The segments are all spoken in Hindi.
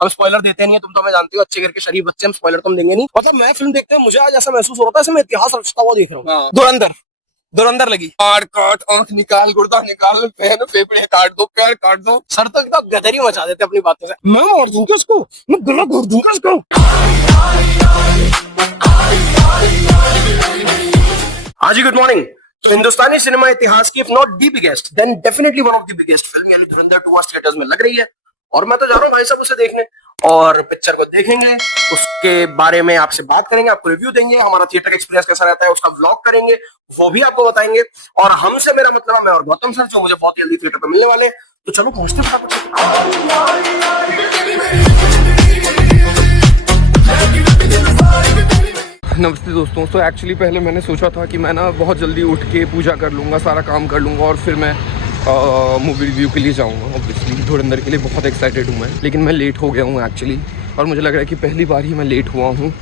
हम स्पॉइलर देते नहीं है, तुम तो हमें जानती हो, अच्छे घर के शरीफ बच्चे, हम स्पॉइलर तुम देंगे नहीं। मतलब मैं फिल्म देखते हैं मुझे आज ऐसा महसूस हो रहा था जैसे मैं इतिहास रचता हुआ देख रहा हूँ। धुरंधर, धुरंधर लगी। काट काट आंख निकाल, गुर्दा निकाल, फैन फेफड़े काट दो, पैर काट दो, सर तो एकदम गदरी मचा देते अपनी बातों से। मैं मार दूंगा उसको, मैं गला घोट दूंगा उसको। हाँ जी, गुड मॉर्निंग। तो हिंदुस्तानी सिनेमा इतिहास की if not the biggest then definitely one of the biggest film यानी धुरंधर 2 थिएटर्स में लग रही है। और मैं तो जा रहा हूँ भाई साहब उसे देखने, और पिक्चर को देखेंगे, उसके बारे में आपसे बात करेंगे, आपको रिव्यू देंगे, हमारा थिएटर एक्सपीरियंस कैसा रहता है उसका व्लॉग करेंगे, वो भी आपको बताएंगे। और हमसे मेरा मतलब है मैं और गौतम सर जो मुझे बहुत जल्दी थिएटर पे मिलने वाले हैं। तो चलो पहुंचते हैं। नमस्ते दोस्तों। तो एक्चुअली पहले मैंने सोचा था कि मैं ना बहुत जल्दी उठ के पूजा कर लूँगा, सारा काम कर लूँगा और फिर मैं मूवी रिव्यू के लिए जाऊँगा। ऑब्वियसली धुरंधर के लिए बहुत एक्साइटेड हूँ मैं, लेकिन मैं लेट हो गया हूँ एक्चुअली। और मुझे लग रहा है कि पहली बार ही मैं लेट हुआ हूँ,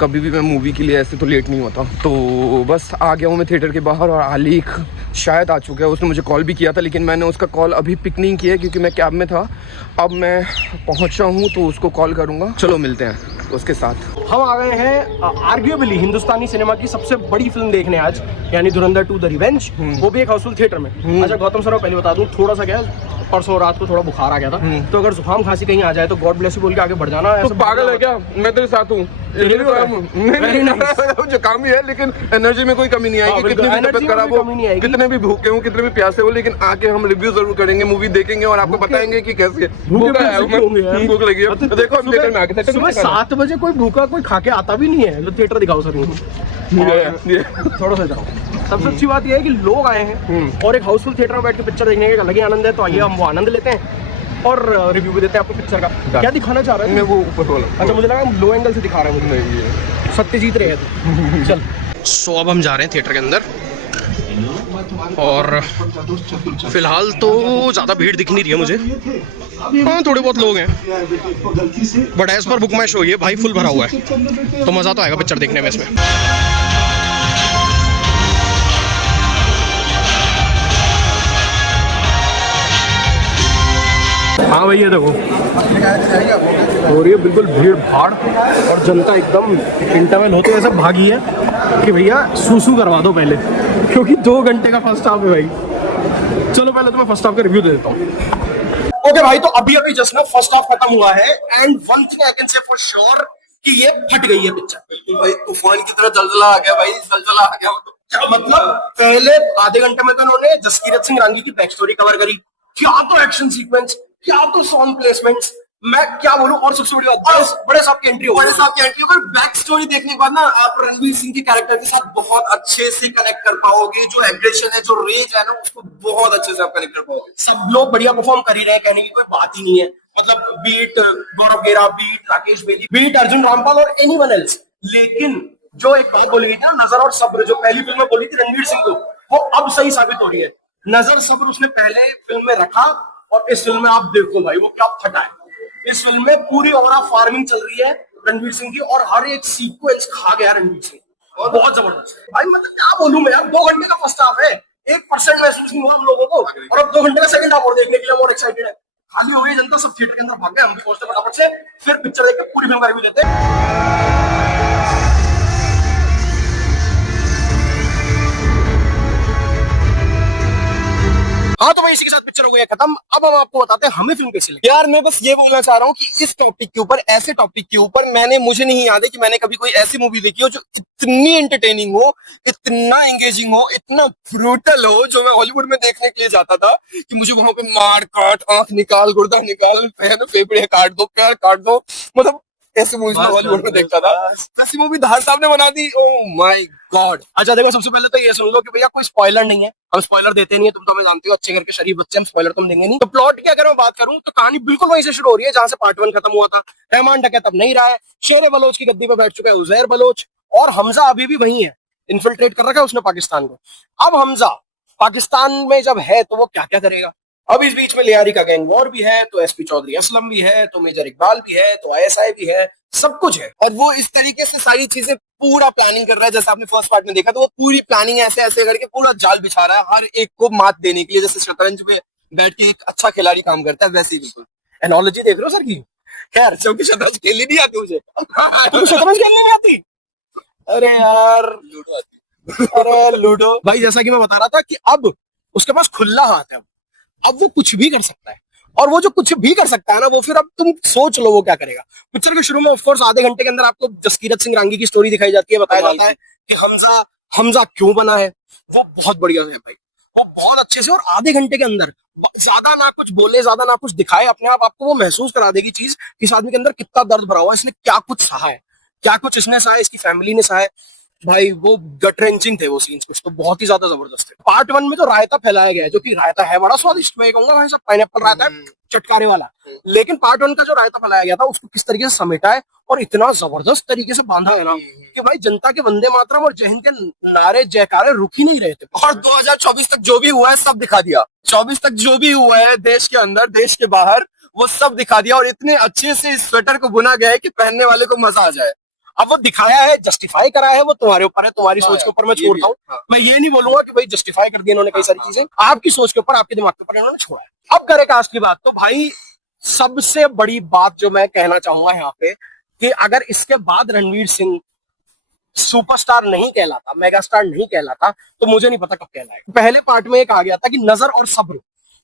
कभी भी मैं मूवी के लिए ऐसे तो लेट नहीं होता। तो बस आ गया हूँ मैं थिएटर के बाहर, और आलिक शायद आ चुका है। उसने मुझे कॉल भी किया था, लेकिन मैंने उसका कॉल अभी पिक नहीं किया क्योंकि मैं कैब में था। अब मैं पहुँचा हूँ तो उसको कॉल करूँगा। चलो मिलते हैं उसके साथ। हम आ गए हैं आर्ग्यूएबली हिंदुस्तानी सिनेमा की सबसे बड़ी फिल्म देखने आज, यानी धुरंधर 2 द रिवेंज, वो भी एक हाउसफुल थिएटर में। अच्छा गौतम सर, पहले बता दूं, थोड़ा सा क्या परसों रात को थोड़ा बुखार आ गया था, तो अगर जुकाम खांसी कहीं आ जाए तो गॉड ब्लेस यू बोल के आगे बढ़ जाना। तो पागल है क्या? मैं तेरे साथ हूँ। जुकाम ही है, लेकिन एनर्जी में कोई कमी नहीं आएगी। कितनी भी तबीयत खराब हो, कितने भी भूखे हो, कितने भी प्यासे हो, लेकिन आके हम रिव्यू जरूर करेंगे, मूवी देखेंगे और आपको बताएंगे कि कैसे भूख लगी है। देखो हम थिएटर में आके सुबह 7 बजे कोई भूखा कोई खा के आता भी नहीं है। तो थिएटर दिखाओ सर, थोड़ा सा जाओ। सबसे अच्छी बात यह है कि लोग आए हैं और एक हाउसफुल थिएटर में बैठ के पिक्चर देखने का अलग ही आनंद है। तो आइए हम वो आनंद लेते हैं और रिव्यू भी देते हैं आपको पिक्चर का। क्या दिखाना चाह रहे हैं? वो ऊपर वाला। अच्छा, मुझे लगा हम लो एंगल से दिखा रहे हैं। मुझे सत्यजीत रहे तो चल। सो अब हम जा रहे हैं थिएटर के अंदर, और फिलहाल तो ज़्यादा भीड़ दिख नहीं रही है मुझे। हाँ, थोड़े बहुत लोग हैं, but as per book my show ये भाई फुल भरा हुआ है, तो मज़ा तो आएगा पिक्चर देखने में इसमें। हाँ भैया देखो, हो रही है बिल्कुल भीड़ भाड़, और जनता एकदम इंटरवल होते ऐसा भागी है कि भैया सूसू करवा दो पहले, क्योंकि 2 घंटे का फर्स्ट हाफ है भाई। चलो पहले तो मैं फर्स्ट हाफ का रिव्यू दे देता हूँ। ओके भाई, तो अभी जस्ट ना फर्स्ट हाफ खत्म हुआ है, and one thing I can say for sure कि ये फट गई है पिक्चर। भाई तूफान की तरह जलजला आ गया भाई, जलजला आ गया। तो क्या मतलब, पहले आधे घंटे में तो इन्होंने जसकीरत सिंह रांझी की बैक स्टोरी कवर करी, क्या तो एक्शन सीक्वेंस, क्या तो सॉन्ग प्लेसमेंट्स, मैं क्या बोलूं। और सबसे बड़ी बात, बड़े साहब की एंट्री हो, बड़े साहब की एंट्री होकर बैक स्टोरी देखने के बाद ना आप रणवीर सिंह के कैरेक्टर के साथ बहुत अच्छे से कनेक्ट कर पाओगे। जो एग्रेशन है, जो रेज है ना, उसको बहुत अच्छे से आप कनेक्ट कर पाओगे। सब लोग बढ़िया परफॉर्म कर ही रहे हैं, कहने की कोई बात ही नहीं है। मतलब बीट गौरव गेरा, बीट राकेश बेदी, बीट अर्जुन रामपाल और एनीवन एल्स। लेकिन जो एक बात बोली गई थी ना, नजर और सब्र, जो पहली फिल्म में बोली थी रणवीर सिंह को, वो अब सही साबित हो रही है। नजर सब्र उसने पहले फिल्म में रखा, और इस फिल्म में आप देखो भाई वो क्या फटा है। इस फिल्म में पूरी ओवरऑल फार्मिंग चल रही है रणवीर सिंह की, और हर एक सीक्वेंस खा गया रणवीर सिंह, और बहुत जबरदस्त भाई। मतलब क्या बोलूं मैं यार, 2 घंटे का फर्स्ट हाफ है, 1% महसूस नहीं हुआ हम लोगों को, और अब 2 घंटे का सेकंड हाफ और देखने के लिए और एक्साइटेड है। खाली हो गई जनता, सब थिएटर के अंदर भाग गए। हम भी पहुंचते फटाफट से, फिर पिक्चर देखकर पूरी फिल्म का रिव्यू देते हैं। हाँ तो भाई इसी के साथ पिक्चर हो गया खत्म। अब हम आपको बताते हैं हमें फिल्म कैसी लगी। यार मैं बस ये बोलना चाह रहा हूँ कि इस टॉपिक के ऊपर, ऐसे टॉपिक के ऊपर मुझे नहीं याद है कि मैंने कभी कोई ऐसी मूवी देखी हो जो इतनी एंटरटेनिंग हो, इतना एंगेजिंग हो, इतना ब्रूटल हो, जो मैं हॉलीवुड में देखने के लिए जाता था कि मुझे वहां पे मार काट, आंख निकाल, गुर्दा निकाल, फेफड़े काट दो, पैर काट दो। मतलब ऐसी मूवी हॉलीवुड में देखता था, ऐसी मूवी धार साहब ने बना दी। Oh my God. अच्छा देखो, सबसे पहले तो ये सुन लो कि भैया कोई स्पॉइलर नहीं है, हम स्पॉइलर देते नहीं है, तुम तो हमें जानते हो, अच्छे घर के शरीफ बच्चे, हम स्पॉइलर तुम देंगे नहीं। तो प्लॉट की अगर मैं बात करूं तो कहानी बिल्कुल वहीं से शुरू हो रही है जहां से पार्ट 1 खत्म हुआ था। रहमान डकैत अब नहीं रहा है, शेर बलोच की गद्दी पे बैठ चुका है उजैर बलोच, और हमजा अभी भी वही है, इन्फिल्ट्रेट कर रखा है उसने पाकिस्तान को। अब हमजा पाकिस्तान में जब है तो वो क्या क्या करेगा। अब इस बीच में लियारी का गैंग वॉर भी है, तो एसपी चौधरी असलम भी है, तो मेजर इकबाल भी है, तो आईएसआई भी है, सब कुछ है। और वो इस तरीके से सारी चीजें पूरा प्लानिंग कर रहा है, जैसे आपने फर्स्ट पार्ट में देखा, तो वो पूरी प्लानिंग ऐसे ऐसे करके पूरा जाल बिछा रहा है हर एक को मात देने के लिए। जैसे शतरंज में बैठ के एक अच्छा खिलाड़ी काम करता है, वैसे ही बिल्कुल। एनोलॉजी देख रहे हो सर की, खैर क्योंकि शतरंज खेलनी नहीं आती मुझे। तुमको शतरंज खेलने नहीं आती? अरे यार, लूडो आती। अरे लूडो भाई, जैसा कि मैं बता रहा था कि अब उसके पास खुला हाथ है, अब वो कुछ भी कर सकता है। और वो जो कुछ भी कर सकता है ना, वो फिर अब तुम सोच लो वो क्या करेगा। पिक्चर के शुरू में ऑफ कोर्स आधे घंटे के अंदर आपको जसकीरत सिंह रांगी की स्टोरी दिखाई जाती है, बताया जाता है कि हमजा हमजा क्यों बना है। वो बहुत बढ़िया है भाई, वो बहुत अच्छे से, और आधे घंटे के अंदर ज्यादा ना कुछ बोले, ज्यादा ना कुछ दिखाए, अपने आप आपको वो महसूस करा देगी चीज कि इस आदमी के अंदर कितना दर्द भरा हुआ है, इसने क्या कुछ सहा है, क्या कुछ इसने सहा है, इसकी फैमिली ने सहा है। भाई वो गट रेंचिंग थे वो सीन्स, कुछ तो बहुत ही ज्यादा जबरदस्त थे। पार्ट 1 में तो रायता फैलाया गया है, जो कि रायता है बड़ा स्वादिष्ट, मैं कहूंगा भाई, सब पाइनएप्पल रायता है चटकारे वाला। लेकिन पार्ट 1 का जो रायता फैलाया गया था, उसको किस तरीके से समेटा है और इतना जबरदस्त तरीके से बांधा है ना कि भाई जनता के वंदे मातरम और जय हिंद के नारे जयकारे रुक ही नहीं रहे थे। और 2024 तक जो भी हुआ है सब दिखा दिया। 24 तक जो भी हुआ है देश के अंदर, देश के बाहर, वो सब दिखा दिया। और इतने अच्छे से इस स्वेटर को बुना गया है कि पहनने वाले को मजा आ जाए। अब वो दिखाया है, जस्टिफाई करा है, वो तुम्हारे ऊपर है, तुम्हारी सोच के ऊपर मैं छोड़ता हूँ। मैं ये नहीं बोलूंगा कि भाई जस्टिफाई कर दिया इन्होंने कई सारी चीजें, आपकी सोच के ऊपर, आपके दिमाग के ऊपर इन्होंने छोड़ा है। अब करें कास्ट की बात, तो भाई सबसे बड़ी बात जो मैं कहना चाहूंगा यहाँ पे, कि अगर इसके बाद रणवीर सिंह सुपरस्टार नहीं कहलाता, मेगा स्टार नहीं कहलाता, तो मुझे नहीं पता कब कहलाएगा। पहले पार्ट में एक आ गया था कि नजर और सब्र,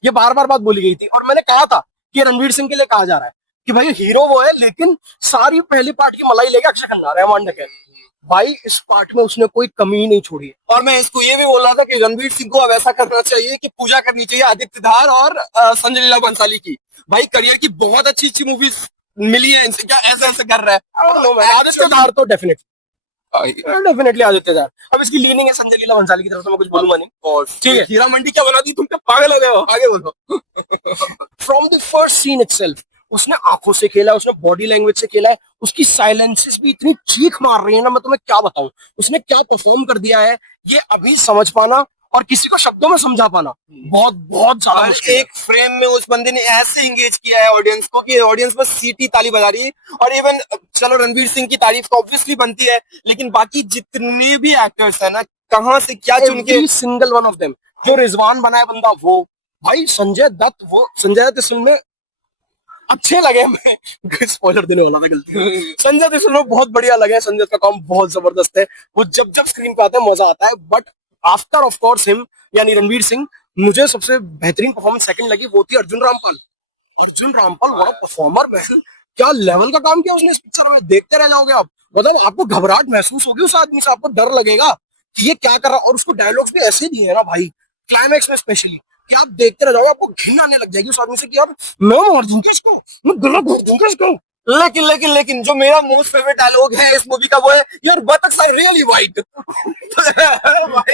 ये बार बार बात बोली गई थी, और मैंने कहा था कि रणवीर सिंह के लिए कहा जा रहा है कि भाई हीरो वो है, लेकिन सारी पहली पार्ट की मलाई लेके अक्षय खन्ना, रहमान डकैत, भाई इस पार्ट में उसने कोई कमी नहीं छोड़ी। और मैं इसको ये भी बोल रहा था कि रणवीर सिंह को अब ऐसा करना चाहिए कि पूजा करनी चाहिए आदित्य धार और संजय लीला बंसाली की। भाई करियर की बहुत अच्छी अच्छी मूवीज मिली है इनसे, क्या ऐसे ऐसे कर रहा है। आदित्य धार तो डेफिनेटली आदित्य धार। अब इसकी लीनिंग है संजय लीला भंसाली की तरफ से, मैं कुछ बोलूंगा नहीं। और ठीक है, हीरा मंडी क्या बना दी तुम, क्या पागल हो गए हो। आगे बोलो। From the first scene itself उसने आंखों से खेला, उसने बॉडी लैंग्वेज से खेला है, उसकी साइलेंसेस भी इतनी चीख मार रही है ना, मैं तुम्हें क्या बताऊं उसने क्या परफॉर्म कर दिया है। ये अभी समझ पाना और किसी को शब्दों में समझा पाना बहुत बहुत ज्यादा मुश्किल है। एक फ्रेम में उस बंदे ने ऐसे इंगेज किया है ऑडियंस को कि ऑडियंस बस सीटी ताली बजा रही है। और इवन चलो रणवीर सिंह की तारीफ तो ऑब्वियसली बनती है, लेकिन बाकी जितने भी एक्टर्स है ना, कहां से क्या चुन के, सिंगल वन ऑफ देम, जो रिजवान बना है बंदा वो, भाई संजय दत्त, वो संजय दत्त इस फिल्म में अच्छे लगे। मैं स्पॉइलर देने वाला था गलती। संजय दत्त में बहुत बढ़िया लगे, संजय का काम बहुत जबरदस्त है, वो जब जब स्क्रीन पे आता है मजा आता है। But after of course him, यानी रणवीर सिंह, मुझे सबसे बेहतरीन परफॉर्मेंस सेकंड लगी, वो थी अर्जुन रामपाल। अर्जुन रामपाल बड़ा परफॉर्मर, मैन क्या लेवल का काम किया उसने इस पिक्चर में, देखते रह जाओगे आप। मतलब आपको घबराहट महसूस होगी उस आदमी से, आपको डर लगेगा कि ये क्या कर रहा है। और उसको डायलॉग्स भी ऐसे दिए है ना भाई, क्लाइमैक्स में स्पेशली, कि आप देखते रह जाओगे, आपको घिन आने लग जाएगी उस आदमी से कि यार मैं मार दूंगा इसको, मैं गला घोट दूंगा इसको। लेकिन जो मेरा मोस्ट फेवरेट डायलॉग है इस मूवी का वो है, your buttocks are really white.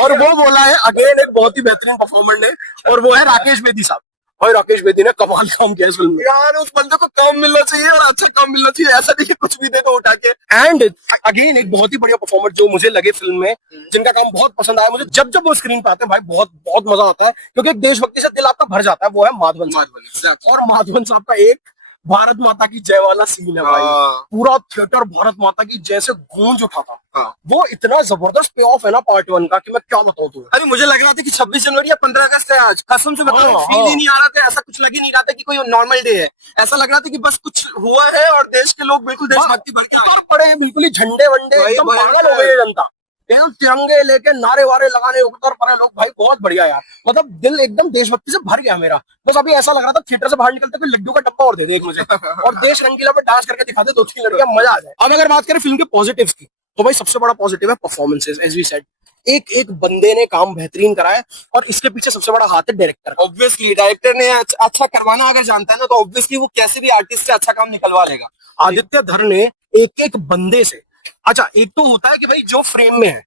और वो बोला है अगेन एक बहुत ही बेहतरीन परफॉर्मर ने, और वो है राकेश बेदी साहब। और राकेश बेदी ने कमाल काम किया इस फिल्म में। यार उस बंदे को काम मिलना चाहिए और अच्छा काम मिलना चाहिए, ऐसा नहीं कि कुछ भी दे दो उठा के। एंड अगेन एक बहुत ही बढ़िया परफॉर्मर जो मुझे लगे फिल्म में, जिनका काम बहुत पसंद आया मुझे, जब जब वो स्क्रीन पे आते हैं भाई बहुत बहुत मजा आता है, क्योंकि एक देशभक्ति से दिल आपका भर जाता है, वो है माधवन साहब। और माधवन साहब का एक भारत माता की जय वाला सीन है भाई, पूरा थिएटर भारत माता की जय से गूंज उठा था। वो इतना जबरदस्त पे ऑफ है ना पार्ट 1 का कि मैं क्या बताऊं तुम्हें। अरे मुझे लग रहा था कि 26 जनवरी या 15 अगस्त है आज, कसम से बताओ, फील ही नहीं आ रहा था, ऐसा कुछ लग ही नहीं रहा था कि कोई नॉर्मल डे है। ऐसा लग रहा था कि बस कुछ हुआ है और देश के लोग बिल्कुल देशभक्ति भर के आए पड़े, बिल्कुल ही झंडे वंडे एकदम पागल हो गई है जनता, एकदम तिरंगे लेके नारे वारे लगाने उतर पड़े लोग भाई। बहुत बढ़िया यार, मतलब दिल एकदम देशभक्ति से भर गया मेरा। बस अभी ऐसा लग रहा था थिएटर से बाहर निकलते कोई लड्डू का डब्बा और दे दे एक मुझे, और देश रंगीला पे डांस करके दिखा दे 2-3 लड़कियां, मजा आ जाए। अब अगर बात करें फिल्म के पॉजिटिव्स की, तो भाई सबसे बड़ा पॉजिटिव है परफॉर्मेंसेस। एज वी सेड, एक एक बंदे ने काम बेहतरीन करा है, और इसके पीछे सबसे बड़ा हाथ है डायरेक्टर। ऑब्वियसली डायरेक्टर ने अच्छा करवाना अगर जानता है ना, तो ऑब्वियसली वो कैसे भी आर्टिस्ट से अच्छा काम निकलवा लेगा। आदित्य धर ने एक एक बंदे से, अच्छा एक तो होता है कि भाई जो फ्रेम में है,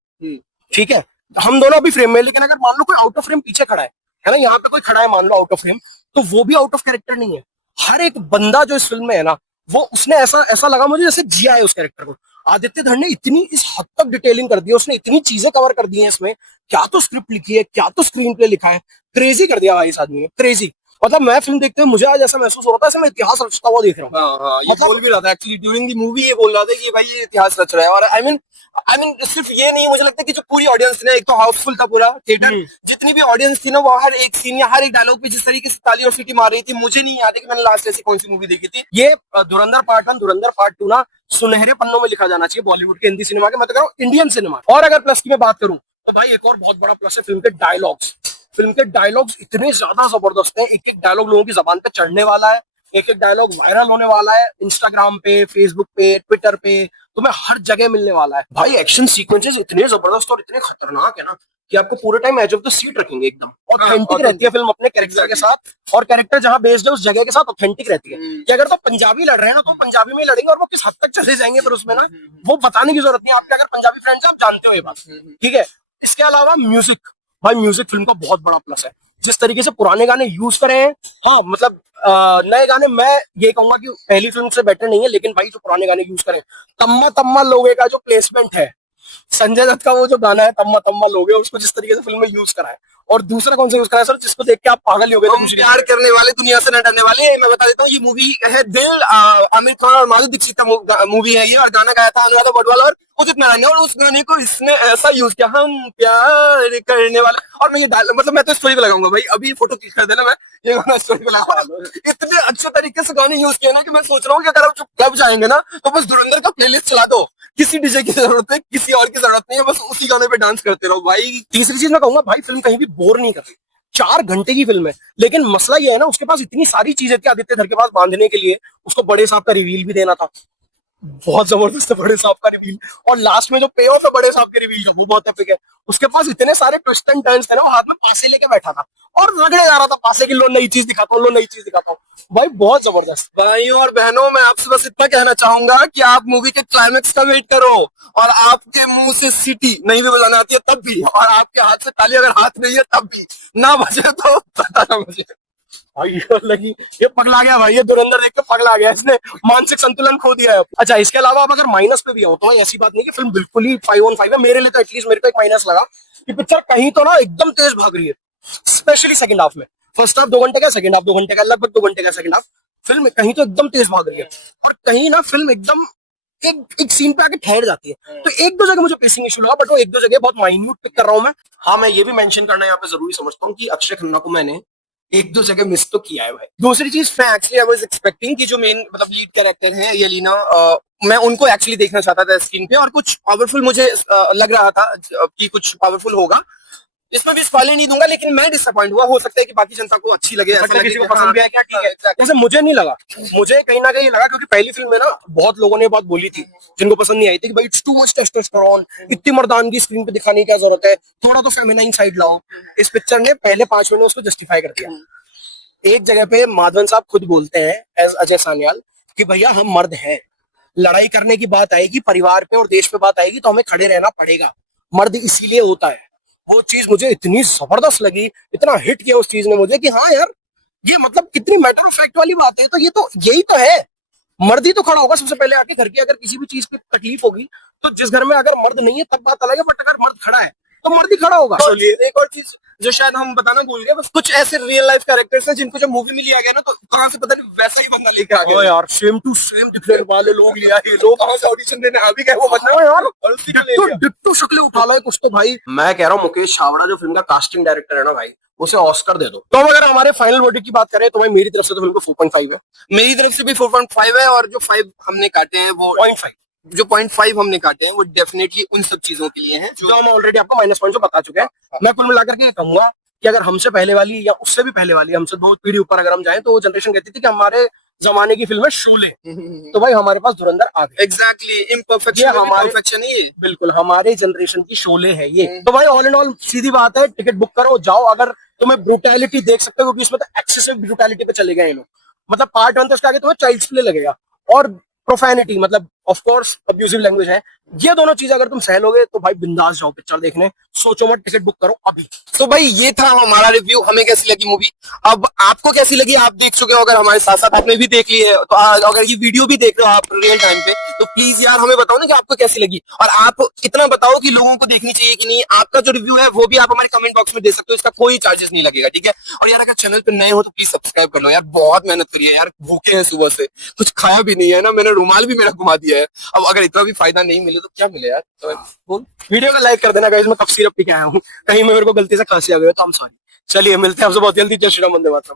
ठीक है, हम दोनों अभी फ्रेम में, लेकिन अगर मान लो कोई आउट ऑफ फ्रेम पीछे खड़ा है ना, यहाँ पे कोई खड़ा है मान लो आउट ऑफ फ्रेम, तो वो भी आउट ऑफ कैरेक्टर नहीं है। हर एक बंदा जो इस फिल्म में है ना, वो उसने ऐसा ऐसा लगा मुझे जैसे जिया है उस कैरेक्टर को। आदित्य धर ने इतनी इस हद तक डिटेलिंग कर दी है, उसने इतनी चीजें कवर कर दी है इसमें, क्या तो स्क्रिप्ट लिखी है, क्या तो स्क्रीन प्ले लिखा है, क्रेजी कर दिया भाई इस आदमी ने, क्रेजी। मतलब मैं फिल्म देखते हुए मुझे आज ऐसा महसूस हो रहा था जैसे मैं इतिहास रचता हुआ देख रहा हूँ। हाँ हाँ, ये मतलब बोल भी रहा था एक्चुअली ड्यूरिंग द मूवी, ये बोल रहा था कि भाई ये इतिहास रच रहा है। और आई मीन सिर्फ ये नहीं, मुझे लगता है कि जो पूरी ऑडियंस थी ना, एक तो हाउसफुल था पूरा थिएटर, जितनी भी ऑडियंस थी ना, वो हर एक सीन या हर एक डायलॉग पे जिस तरीके से ताली और सीटी मार रही थी, मुझे नहीं याद है कि मैंने लास्ट ऐसी कौन सी मूवी देखी थी। ये धुरंधर पार्ट 1 धुरंधर पार्ट 2 ना सुनहरे पन्नों में लिखा जाना चाहिए बॉलीवुड के, हिंदी सिनेमा के, मैं तो कह रहा हूँ इंडियन सिनेमा। और अगर प्लस की मैं बात करूं तो भाई एक और बहुत बड़ा प्लस है फिल्म के डायलॉग्स। फिल्म के डायलॉग्स इतने ज्यादा जबरदस्त हैं, एक एक डायलॉग लोगों की जबान पे चढ़ने वाला है, एक एक डायलॉग वायरल होने वाला है, इंस्टाग्राम पे, फेसबुक पे, ट्विटर पे, तुम्हें हर जगह मिलने वाला है। भाई एक्शन सीक्वेंसेस इतने जबरदस्त और इतने खतरनाक है ना कि आपको पूरे time edge of the seat रखेंगे, एकदम ऑथेंटिक रहती है फिल्म अपने कैरेक्टर के साथ, और कैरेक्टर जहां बेस्ड है उस जगह के साथ ऑथेंटिक रहती है कि अगर तो पंजाबी लड़ रहे हैं ना तो पंजाबी में लड़ेंगे, और वो किस हद तक चले जाएंगे फिर उसमें ना, वो बताने की जरूरत नहीं है। आपके अगर पंजाबी फ्रेंड्स हैं आप जानते हो ये बात, ठीक है। इसके अलावा म्यूजिक, भाई म्यूजिक फिल्म का बहुत बड़ा प्लस है। जिस तरीके से पुराने गाने यूज करे हैं, हाँ मतलब नए गाने मैं ये कहूंगा कि पहली फिल्म से बेटर नहीं है, लेकिन भाई जो पुराने गाने यूज करें, तम्मा तम्मा लोगे का जो प्लेसमेंट है, संजय दत्त का वो जो गाना है तम्मा तम्मा लोगे, उसको जिस तरीके से फिल्म में यूज करा है, और दूसरा कौन सा यूज करा है सर जिसको देख के आप पागल ही हो गए थे? प्यार करने वाले दुनिया से न डरने वाले। मैं बता देता हूँ, ये मूवी है दिल, आमिर खान और माधुरी दीक्षित का मूवी है ये, और गाना गाया था अनुराधा पौडवाल और उदित नारायण ने, और उस गाने को इसने ऐसा यूज किया, हम प्यार करने वाले। और मैं ये मतलब मैं तो स्टोरी पे लगाऊंगा भाई, अभी फोटो क्लिक कर देना, मैं ये गाना स्टोरी पे लगाऊंगा। इतने अच्छे तरीके से गाने यूज किए ना कि मैं सोच रहा हूँ कि अगर आप क्लब जाएंगे ना तो बस धुरंधर का प्लेलिस्ट चला दो, किसी डीजे की जरूरत है, किसी और की जरूरत नहीं है, बस उसी गाने पे डांस करते रहो भाई। तीसरी चीज मैं कहूंगा, भाई फिल्म कहीं भी बोर नहीं कर रही, 4 घंटे की फिल्म है, लेकिन मसला ये है ना उसके पास इतनी सारी चीजें थी आदित्य धर के पास बांधने के लिए, उसको बड़े साहब का रिवील भी देना था, बहुत जबरदस्त है बड़े साहब का रिवील, और लास्ट में जो पे ऑफ है बड़े साहब के रिवील का वो बहुत एपिक है। उसके पास इतने सारे ट्विस्ट एंड टर्न्स थे ना, वो हाथ में पासे लेके बैठा था और रगड़े जा रहा था पासे की, लो नई चीज दिखाता हूँ, लो नई चीज दिखाता हूँ। भाई बहुत जबरदस्त। भाइयों और बहनों, मैं आपसे बस इतना कहना चाहूंगा कि आप मूवी के क्लाइमेक्स का वेट करो, और आपके मुंह से सीटी नहीं भी बजाना आती है तब भी, और आपके हाथ से ताली अगर हाथ नहीं है तब भी ना बजे तो पता ना मुझे। भाई ये पगला गया भाई, ये धुरंधर देख के पगला गया, इसने मानसिक संतुलन खो दिया है। अच्छा इसके अलावा अब अगर माइनस पे भी आओ तो ऐसी बात नहीं कि फिल्म बिल्कुल ही 5/5 है, मेरे लिए तो एटलीस्ट मेरे को एक माइनस लगा कि पिक्चर कहीं तो ना एकदम तेज भाग रही है, स्पेशली सेकंड हाफ में। फर्स्ट हाफ 2 घंटे का, सेकंड हाफ 2 घंटे का, लगभग 2 घंटे का सेकंड हाफ। फिल्म कहीं तो एकदम तेज भाग रही है, और कहीं ना फिल्म एकदम एक सीन पे आके ठहर जाती है। तो एक दो जगह मुझे पेसिंग इशू लगा, बट वो एक दो जगह बहुत माइन्यूट पिक कर रहा हूं मैं। हाँ मैं ये भी मेंशन करना यहाँ पे जरूरी समझता हूँ कि अक्षय खन्ना को मैंने एक दो जगह मिस तो किया है भाई। दूसरी चीज, मैं एक्चुअली आई वाज एक्सपेक्टिंग कि जो मेन मतलब लीड कैरेक्टर है येलिना, मैं उनको एक्चुअली देखना चाहता था स्क्रीन पे, और कुछ पावरफुल मुझे लग रहा था कि कुछ पावरफुल होगा। इसमें भी स्पॉइलर नहीं दूंगा, लेकिन मैं डिसअपॉइंट हुआ। हो सकता है कि बाकी जनता को अच्छी लगे, ऐसा लगे, किसी को पसंद भी आए क्या, ठीक है। जैसे मुझे नहीं लगा, मुझे कहीं ना कहीं लगा क्योंकि पहली फिल्म में ना बहुत लोगों ने बात बोली थी जिनको पसंद नहीं आई थी कि भाई इट्स टू मच टेस्टोस्टेरोन, इतनी मर्दानगी स्क्रीन पे दिखाने की क्या जरूरत है, थोड़ा तो फेमिनाइन साइड लाओ। इस पिक्चर ने पहले 5 मिनट में उसको जस्टिफाई कर दिया। एक जगह पे माधवन साहब खुद बोलते हैं एज अजय सान्याल कि भैया हम मर्द हैं, लड़ाई करने की बात आएगी, परिवार पे और देश पे बात आएगी तो हमें खड़े रहना पड़ेगा, मर्द इसीलिए होता है। वो चीज मुझे इतनी जबरदस्त लगी, इतना हिट किया उस चीज ने मुझे कि हाँ यार ये मतलब कितनी मैटर ऑफ फैक्ट वाली बात है। तो ये तो यही तो है, मर्द ही तो खड़ा होगा सबसे पहले आके घर के, अगर किसी भी चीज की तकलीफ होगी तो जिस घर में अगर मर्द नहीं है तब बात अलग है, बट अगर मर्द खड़ा है तो मर्द ही खड़ा होगा। एक और चीज जो शायद हम बताना भूल गए, बस कुछ ऐसे रियल लाइफ कैरेक्टर्स हैं जिनको जब मूवी में लिया गया ना तो कहां से पता नहीं वैसा ही बंदा लेके आ गया। यार सेम टू सेम दिखने वाले लोग लिया है, लोग कहां से ऑडिशन देने आ भी गए वो बंदा यार, और उसी को ले लिया। डिट्टो शक्लें उठा ला है कुछ तो भाई। मैं कह रहा हूँ मुकेश छाबड़ा जो फिल्म का कास्टिंग डायरेक्टर है ना भाई, उसे ऑस्कर दे दो। तो अगर हमारे फाइनल वर्डिक्ट की बात करें तो भाई मेरी तरफ से तो फिल्म को 4.5 है, मेरी तरफ से भी 4.5 है, और जो 5 हमने काटे हैं वो 0.5, जो 0.5 हमने काटे हैं वो डेफिनेटली उन सब चीजों के लिए हैं जो हम ऑलरेडी आपको माइनस पॉइंट बता चुके हैं। मैं कुल मिलाकर के कहूंगा कि अगर हमसे पहले वाली या उससे भी पहले वाली, हमसे 2 पीढ़ी ऊपर अगर हम जाएं तो वो जनरेशन कहती थी कि हमारे जमाने की फिल्म है शोले, तो भाई हमारे पास धुरंधर आ गई। एग्जैक्टली, इम्परफेक्शन हमारे परफेक्शन है ये, बिल्कुल हमारे जनरेशन की शोले है ये। तो भाई ऑल एंड ऑल सीधी बात है, टिकट बुक करो जाओ। अगर तुम्हें ब्रूटैलिटी देख सकते हो क्योंकि उसमें तो एक्सेसिव ब्रूटैलिटी पे चले गए लोग, मतलब पार्ट 1 तो उसके आगे तुम्हें चाइल्ड्स प्ले लगेगा, और प्रोफैनिटी मतलब ऑफ कोर्स अब्यूजिव लैंग्वेज है। ये दोनों चीजें अगर तुम सह लोगे तो भाई बिंदास जाओ पिक्चर देखने, सोचो मत, टिकट बुक करो अभी। तो भाई ये था हमारा रिव्यू, हमें कैसी लगी मूवी। अब आपको कैसी लगी आप देख चुके हो, अगर हमारे साथ साथ आपने भी देख ली है तो अगर ये वीडियो भी देख रहे हो आप रियल टाइम पे, तो प्लीज यार हमें बताओ ना कि आपको कैसी लगी, और आप इतना बताओ कि लोगों को देखनी चाहिए कि नहीं। आपका जो रिव्यू है वो भी आप हमारे कमेंट बॉक्स में दे सकते हो, इसका कोई चार्जेस नहीं लगेगा, ठीक है। और यार अगर चैनल पे नए हो तो प्लीज सब्सक्राइब कर लो यार, बहुत मेहनत करी है यार, भूखे हैं सुबह से, कुछ खाया भी नहीं है ना, मैंने रुमाल भी मेरा घुमा दिया है। अब अगर इतना भी फायदा नहीं मिले तो क्या मिले यार, तो बोल। वीडियो को लाइक कर देना गाइस, मैं कफ सिरप पी के आया हूँ, कहीं मैं मेरे को गलती से खांसी आ गई तो I'm sorry। चलिए मिलते हैं आपसे बहुत जल्दी। जय श्री राम, वंदे मातरम।